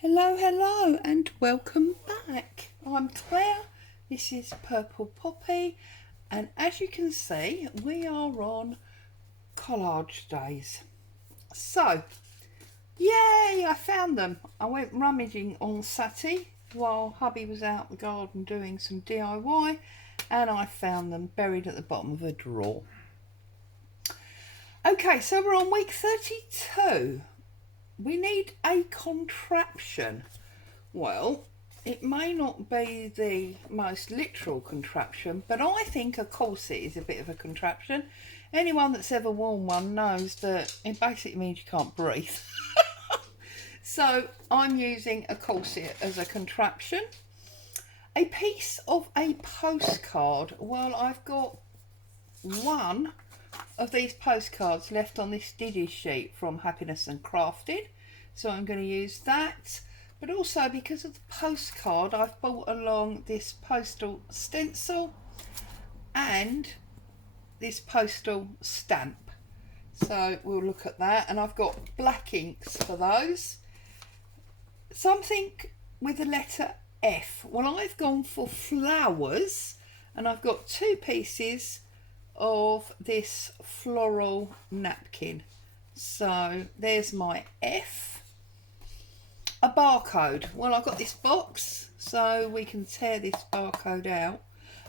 Hello, and welcome back. I'm Claire, this is Purple Poppy, and as you can see, we are on collage days. So, yay, I found them. I went rummaging on Saturday while hubby was out in the garden doing some DIY, and I found them buried at the bottom of a drawer. Okay, so we're on week 32. We need a contraption. Well, it may not be the most literal contraption, but I think a corset is a bit of a contraption. Anyone that's ever worn one knows that it basically means you can't breathe. So I'm using a corset as a contraption. A piece of a postcard. Well, I've got one of these postcards left on this Diddy sheet from Happiness and Crafted, so I'm going to use that. But also, because of the postcard, I've brought along this postal stencil and this postal stamp, so we'll look at that. And I've got black inks for those. Something with the letter F. Well, I've gone for flowers, and I've got two pieces of this floral napkin. So there's my F. A barcode. Well, I've got this box, so we can tear this barcode out.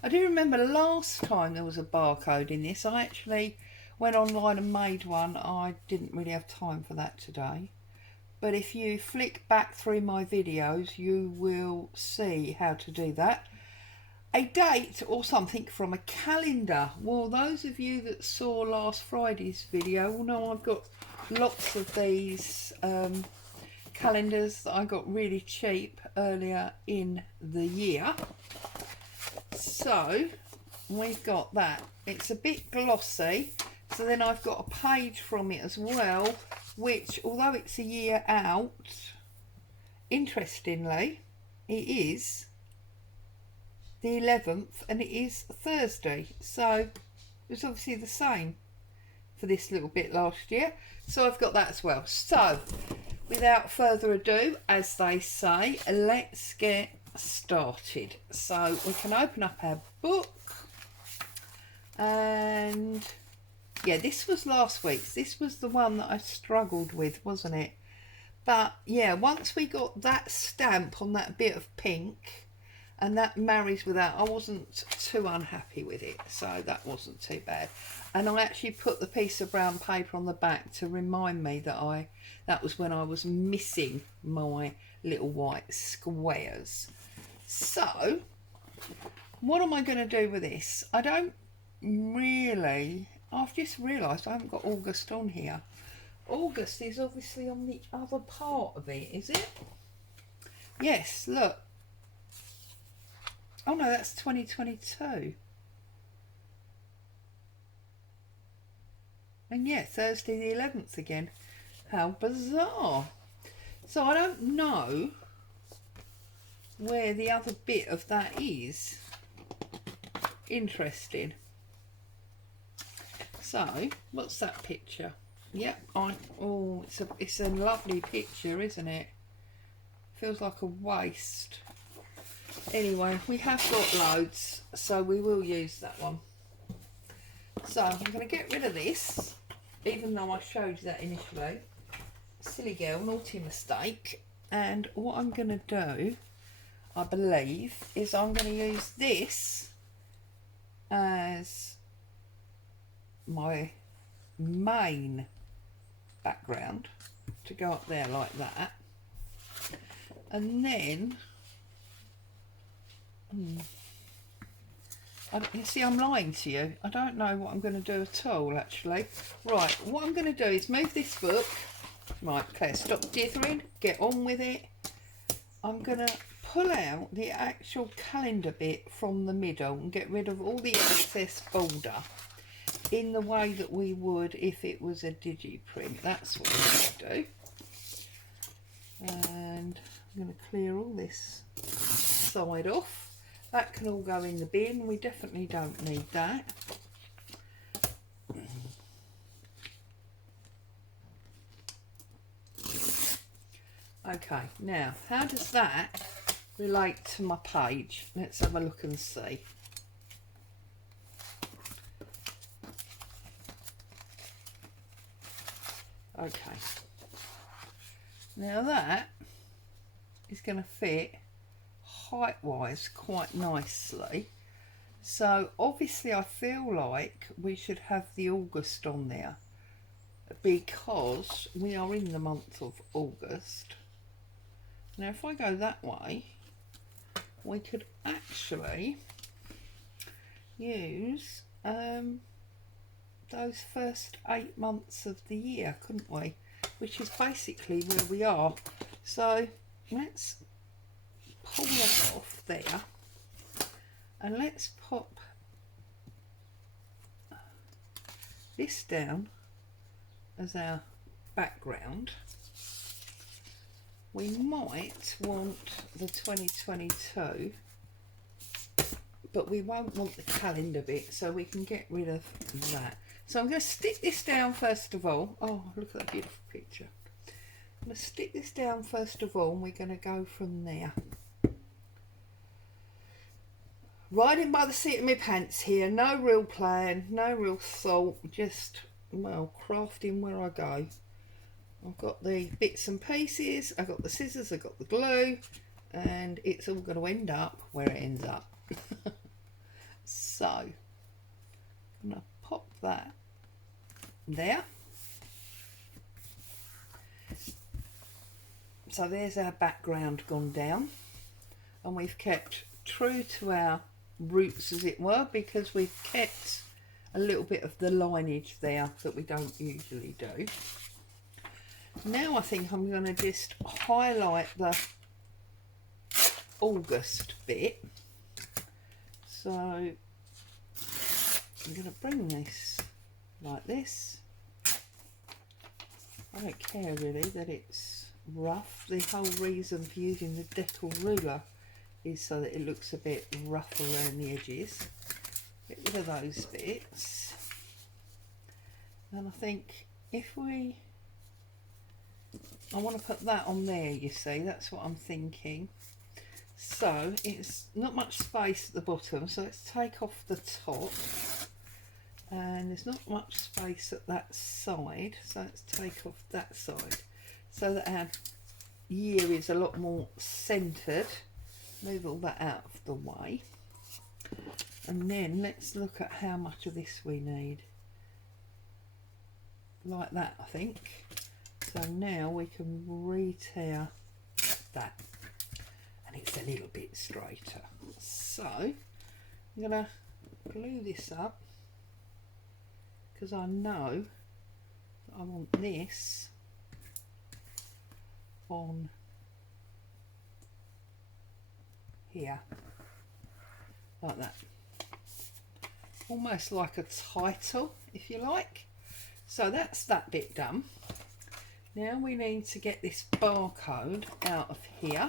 I do remember last time there was a barcode in this. I actually went online and made one. I didn't really have time for that today. But if you flick back through my videos, you will see how to do that. A date or something from a calendar. Well, those of you that saw last Friday's video will know I've got lots of these calendars that I got really cheap earlier in the year. So we've got that. It's a bit glossy. So then I've got a page from it as well, which, although it's a year out, interestingly, it is the 11th and it is Thursday, so it's obviously the same for this little bit last year. So I've got that as well. So without further ado, as they say, let's get started. So we can open up our book, and yeah, this was last week's. This was the one that I struggled with, wasn't it? But yeah, once we got that stamp on that bit of pink, and that marries with that, I wasn't too unhappy with it, so that wasn't too bad. And I actually put the piece of brown paper on the back to remind me that that was when I was missing my little white squares. So what am I going to do with this? I don't really, I've just realised I haven't got August on here. August is obviously on the other part of it, is it? Yes, look. Oh no, that's 2022. And yeah, Thursday the 11th again. How bizarre. So I don't know where the other bit of that is. Interesting. So, what's that picture? Yep, oh, it's a lovely picture, isn't it? Feels like a waste. Anyway, we have got loads, so we will use that one. So I'm going to get rid of this, even though I showed you that initially. Silly girl, naughty mistake. And what I'm going to do, I believe, is I'm going to use this as my main background to go up there like that. And then you see, I'm lying to you. I don't know what I'm going to do at all, actually. Right, what I'm going to do is move this book. Right, Claire, stop dithering. Get on with it. I'm going to pull out the actual calendar bit from the middle and get rid of all the excess border in the way that we would if it was a digi-print. That's what I'm going to do. And I'm going to clear all this side off. That can all go in the bin. We definitely don't need that. Okay, now how does that relate to my page? Let's have a look and see. Okay, now that is going to fit height wise quite nicely, so obviously I feel like we should have the August on there because we are in the month of August. Now if I go that way, we could actually use those first 8 months of the year, couldn't we? Which is basically where we are. So let's pull that off there and let's pop this down as our background. We might want the 2022, but we won't want the calendar bit, so we can get rid of that. So I'm going to stick this down first of all. Oh, look at that beautiful picture. I'm going to stick this down first of all, and we're going to go from there. Riding by the seat of my pants here. No real plan, no real thought, just, well, crafting where I go. I've got the bits and pieces, I've got the scissors, I've got the glue, and it's all going to end up where it ends up. So, I'm going to pop that there. So there's our background gone down, and we've kept true to our roots, as it were, because we've kept a little bit of the lineage there that we don't usually do. Now I think I'm going to just highlight the August bit. So I'm going to bring this like this. I don't care really that it's rough. The whole reason for using the decal ruler is so that it looks a bit rough around the edges. Get rid of those bits. And I think if I want to put that on there, you see, that's what I'm thinking. So it's not much space at the bottom, so let's take off the top. And there's not much space at that side, so let's take off that side so that our year is a lot more centered. Move all that out of the way, and then let's look at how much of this we need. Like that, I think. So now we can re-tear that, and it's a little bit straighter. So I'm going to glue this up because I know that I want this on here, like that, almost like a title, if you like. So that's that bit done. Now we need to get this barcode out of here.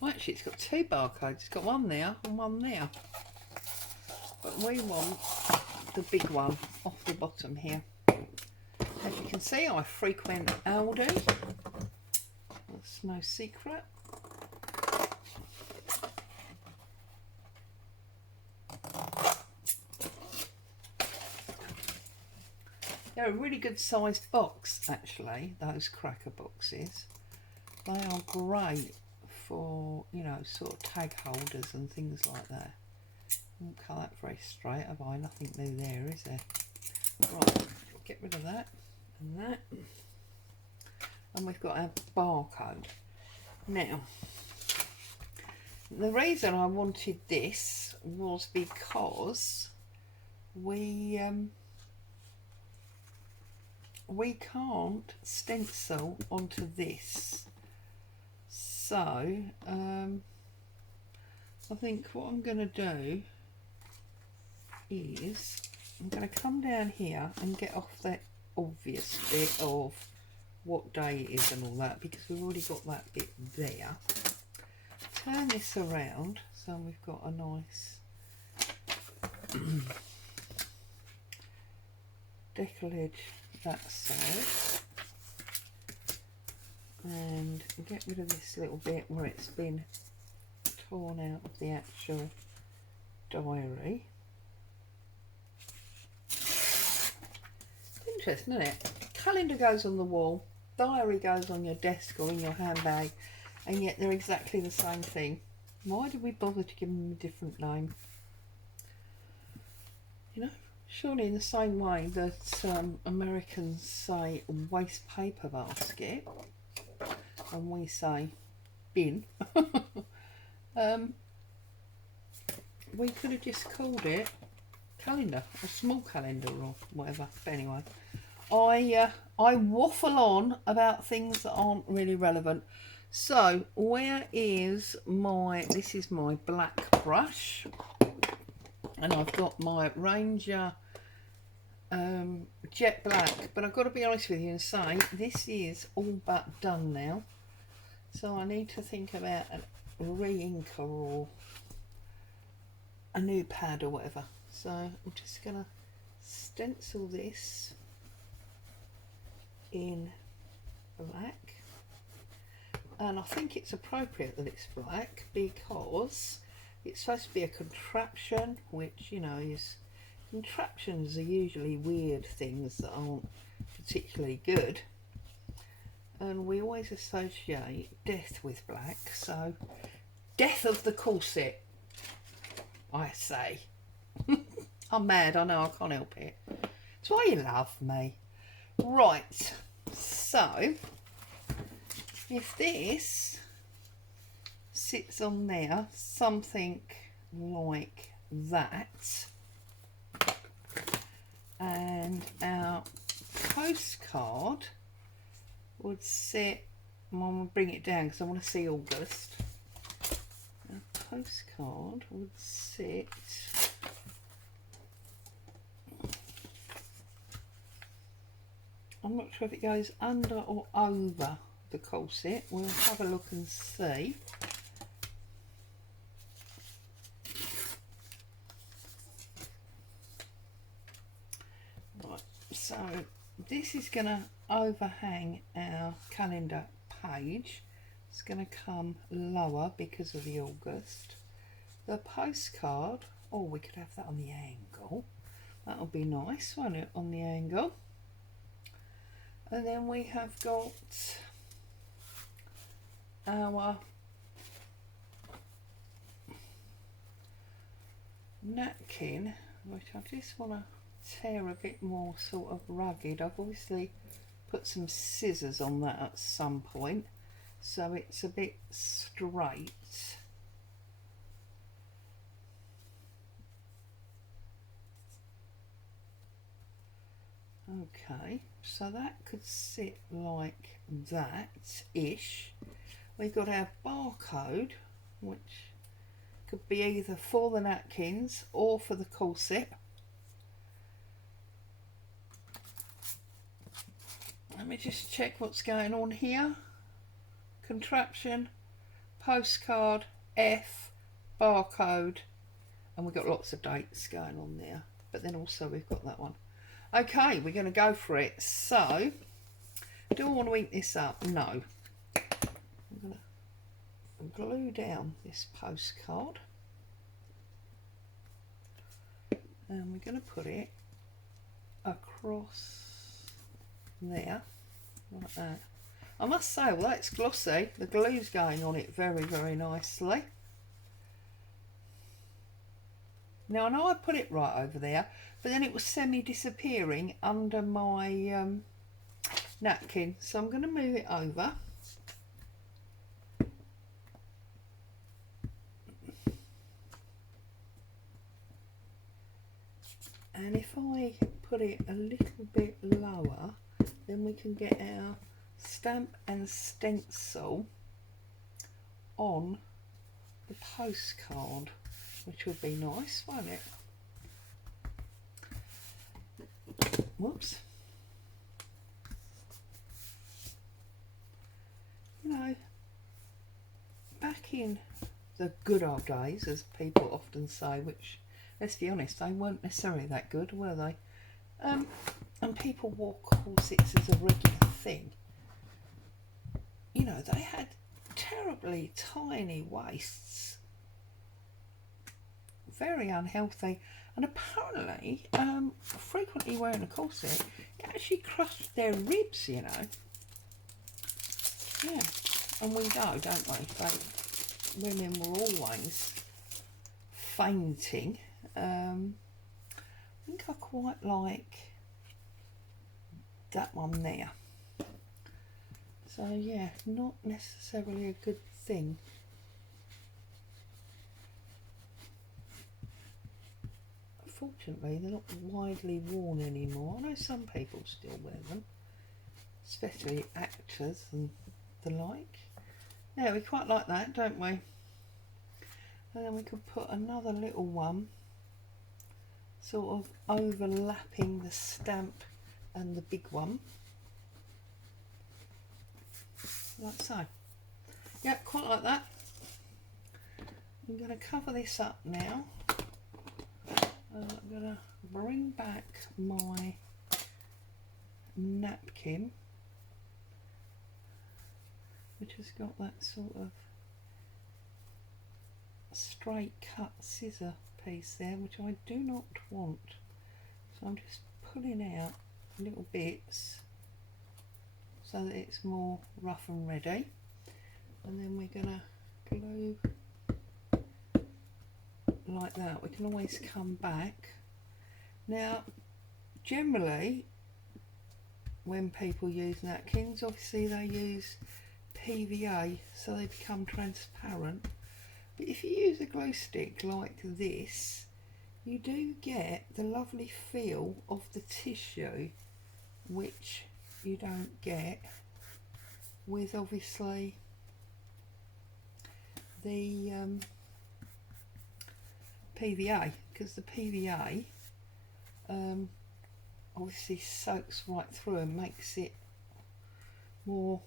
Well, actually it's got two barcodes, it's got one there and one there, but we want the big one off the bottom here. As you can see, I frequent Aldi, that's no secret. They're a really good sized box actually, those cracker boxes. They are great for, you know, sort of tag holders and things like that. I won't cut that very straight, have I? Nothing new there, is there? Right, we'll get rid of that and that. And we've got our barcode. Now, the reason I wanted this was because we can't stencil onto this. So, I think what I'm going to do is I'm going to come down here and get off that obvious bit of what day it is and all that, because we've already got that bit there. Turn this around so we've got a nice decollage that side, and get rid of this little bit where it's been torn out of the actual diary. Interesting, isn't it? Calendar goes on the wall, diary goes on your desk or in your handbag, and yet they're exactly the same thing. Why did we bother to give them a different name? You know, surely in the same way that Americans say waste paper basket and we say bin, we could have just called it calendar, a small calendar or whatever. But anyway, I waffle on about things that aren't really relevant. So where is my, this is my black brush, and I've got my Ranger jet black, but I've got to be honest with you and say this is all but done now, so I need to think about a re-inker or a new pad or whatever. So I'm just gonna stencil this in black, and I think it's appropriate that it's black because it's supposed to be a contraption, which, you know, is, contraptions are usually weird things that aren't particularly good, and we always associate death with black. So death of the corset, I say. I'm mad, I know, I can't help it. It's why you love me. Right, so if this sits on there, something like that, and our postcard would sit, I'm going to bring it down because I want to see August. Our postcard would sit I'm not sure if it goes under or over the corset. We'll have a look and see. Right, so this is going to overhang our calendar page. It's going to come lower because of the August. The postcard, oh, we could have that on the angle. That'll be nice, won't it, on the angle? And then we have got our napkin, which I just want to tear a bit more sort of rugged. I've obviously put some scissors on that at some point, so it's a bit straight. Okay, so that could sit like that-ish. We've got our barcode, which could be either for the napkins or for the corset. Let me just check what's going on here. Contraption, postcard, F, barcode, and we've got lots of dates going on there. But then also we've got that one. Okay, we're going to go for it. So, do I want to ink this up? No. I'm going to glue down this postcard. And we're going to put it across there, like that. I must say, although it's glossy, the glue's going on it very, very nicely. Now I know I put it right over there, but then it was semi-disappearing under my napkin, so I'm going to move it over. And if I put it a little bit lower, then we can get our stamp and stencil on the postcard, which would be nice, won't it? Whoops. You know, back in the good old days, as people often say, which let's be honest, they weren't necessarily that good, were they? And people wore corsets as a regular thing. You know, they had terribly tiny waists, very unhealthy, and apparently frequently wearing a corset, it actually crushed their ribs, you know. Yeah, and we know, don't we, that women were always fainting. I think I quite like that one there. So yeah, not necessarily a good thing. Fortunately, they're not widely worn anymore. I know some people still wear them, especially actors and the like. Yeah, we quite like that, don't we? And then we could put another little one sort of overlapping the stamp and the big one, like so. Yeah, quite like that. I'm going to cover this up now. I'm going to bring back my napkin, which has got that sort of straight cut scissor piece there, which I do not want. So I'm just pulling out little bits so that it's more rough and ready. And then we're going to glue like that. We can always come back. Now, generally, when people use napkins, obviously they use PVA so they become transparent. But if you use a glue stick like this, you do get the lovely feel of the tissue, which you don't get with obviously the PVA, because the PVA obviously soaks right through and makes it more,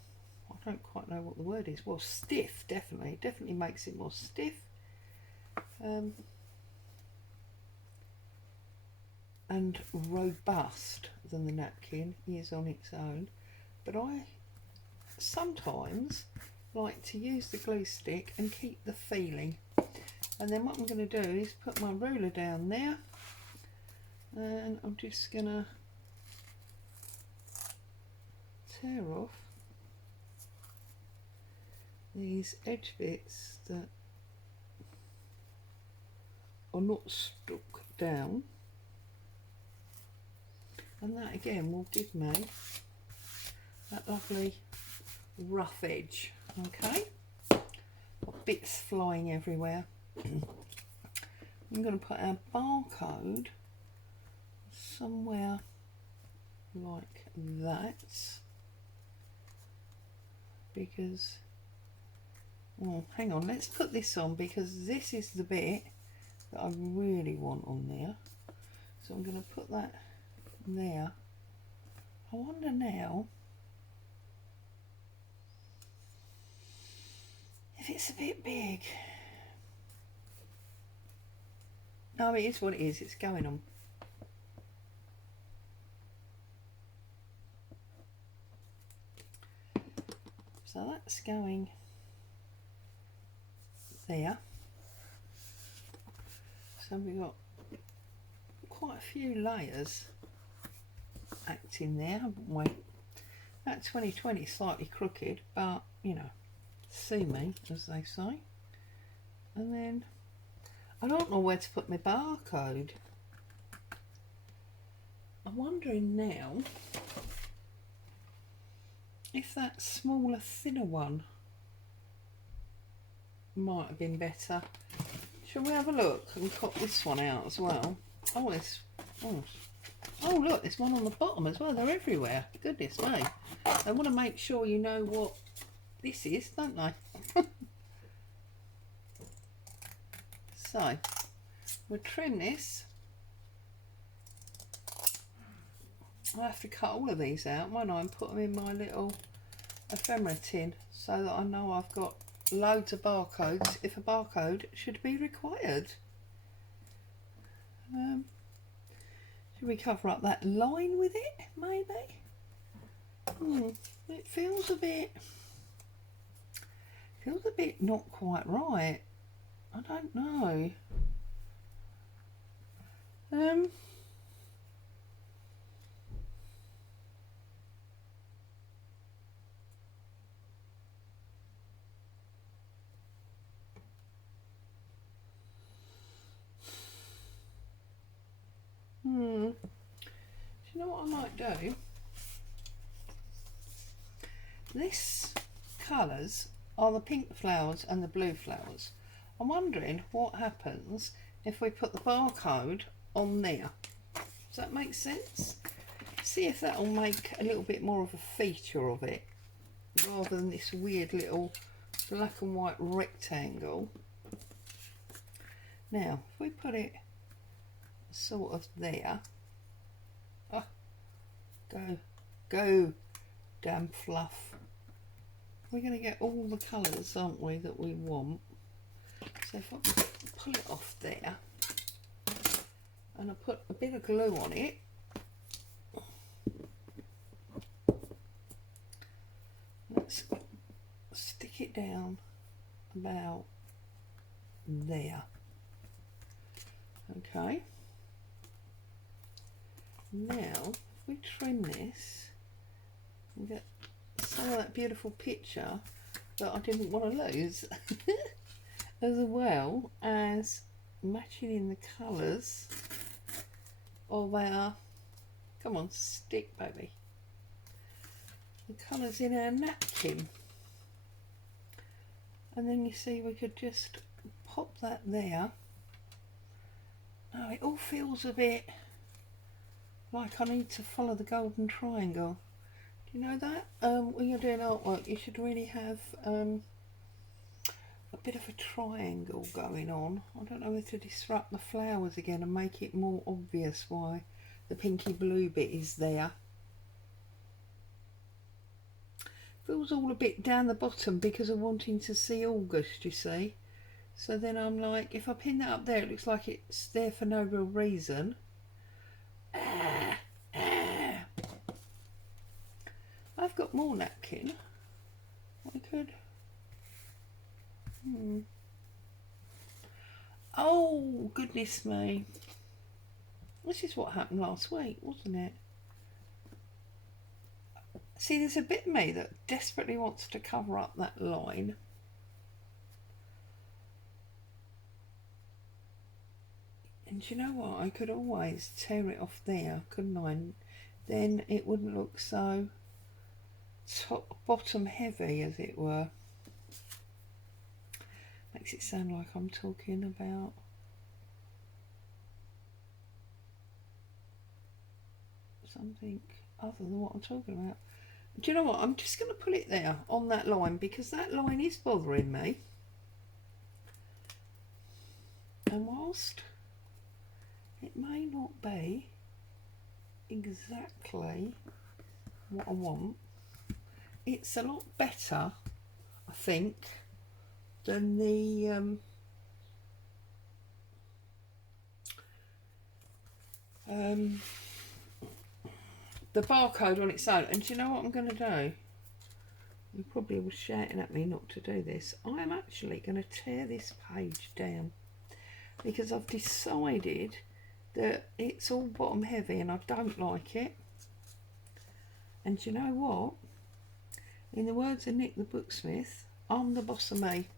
I don't quite know what the word is, well, stiff. Definitely makes it more stiff, and robust than the napkin is on its own. But I sometimes like to use the glue stick and keep the feeling. And then what I'm going to do is put my ruler down there, and I'm just going to tear off these edge bits that are not stuck down, and that again will give me that lovely rough edge. Okay, got bits flying everywhere. I'm going to put our barcode somewhere like that, because, oh, hang on, let's put this on, because this is the bit that I really want on there. So I'm going to put that there. I wonder now if it's a bit big. No, it is what it is, it's going on. So that's going there. So we've got quite a few layers acting there, haven't we? That 2020 is slightly crooked, but you know, see me, as they say. And then I don't know where to put my barcode. I'm wondering now if that smaller, thinner one might have been better. Shall we have a look and cut this one out as well? Oh, it's, oh look, there's one on the bottom as well. They're everywhere. Goodness me. They want to make sure you know what this is, don't they? So, we'll trim this. I'll have to cut all of these out, won't I, and put them in my little ephemera tin so that I know I've got loads of barcodes if a barcode should be required. Should we cover up that line with it, maybe? It feels a bit not quite right. I don't know. Do you know what I might do? This colours are the pink flowers and the blue flowers. I'm wondering what happens if we put the barcode on there. Does that make sense? See if that'll make a little bit more of a feature of it, rather than this weird little black and white rectangle. Now, if we put it sort of there. Go, damn fluff. We're going to get all the colours, aren't we, that we want. So if I pull it off there, and I put a bit of glue on it, let's stick it down about there. Okay. Now, if we trim this and get some of that beautiful picture that I didn't want to lose, as well as matching in the colours of our, come on, stick baby, the colours in our napkin. And then you see we could just pop that there. Now it all feels a bit like I need to follow the golden triangle. Do you know that? When you're doing artwork, you should really have a bit of a triangle going on. I don't know whether to disrupt the flowers again and make it more obvious why the pinky blue bit is there. Feels all a bit down the bottom because of wanting to see August, you see. So then I'm like, if I pin that up there, it looks like it's there for no real reason. I've got more napkin. I could. Oh, goodness me. This is what happened last week, wasn't it? See, there's a bit of me that desperately wants to cover up that line. And you know what? I could always tear it off there, couldn't I? Then it wouldn't look so top bottom heavy, as it were. Makes it sound like I'm talking about something other than what I'm talking about. Do you know what? I'm just going to put it there on that line because that line is bothering me. And whilst it may not be exactly what I want, it's a lot better, I think, than the barcode on its own. And do you know what I'm going to do? You probably were shouting at me not to do this. I am actually going to tear this page down because I've decided that it's all bottom heavy and I don't like it. And do you know what? In the words of Nick the Booksmith, I'm the boss of me.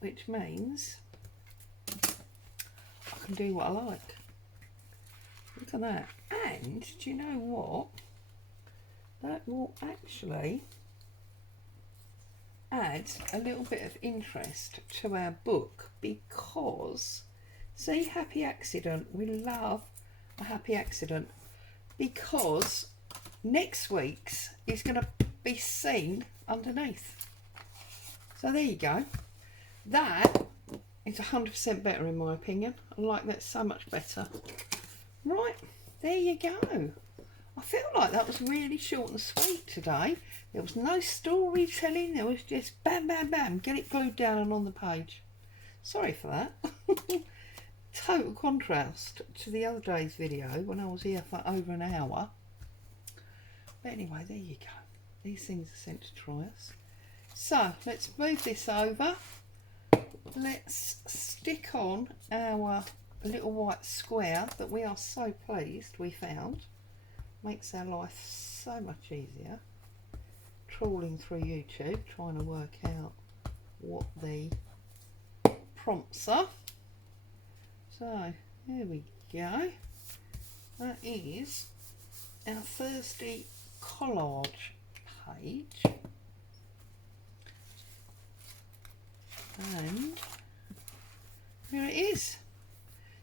Which means I can do what I like. Look at that. And do you know what? That will actually add a little bit of interest to our book because, see, happy accident. We love a happy accident because next week's is going to be seen underneath. So there you go. That is 100% better in my opinion. I like that so much better. Right, there you go. I feel like that was really short and sweet today. There was no storytelling, there was just bam, bam, bam, get it glued down and on the page. Sorry for that. Total contrast to the other day's video when I was here for over an hour. But anyway, there you go. These things are sent to try us. So let's move this over. Let's stick on our little white square that we are so pleased we found. Makes our life so much easier. Trawling through YouTube, trying to work out what the prompts are. So there we go. That is our Thursday collage page. And here it is.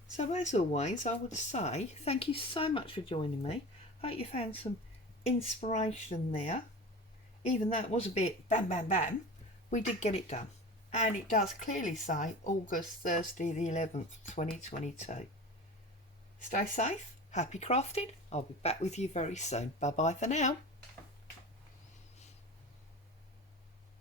So as always, I would say thank you so much for joining me. Hope you found some inspiration there. Even though it was a bit bam bam bam, we did get it done. And it does clearly say August Thursday the 11th 2022. Stay safe, happy crafting. I'll be back with you very soon. Bye bye for now.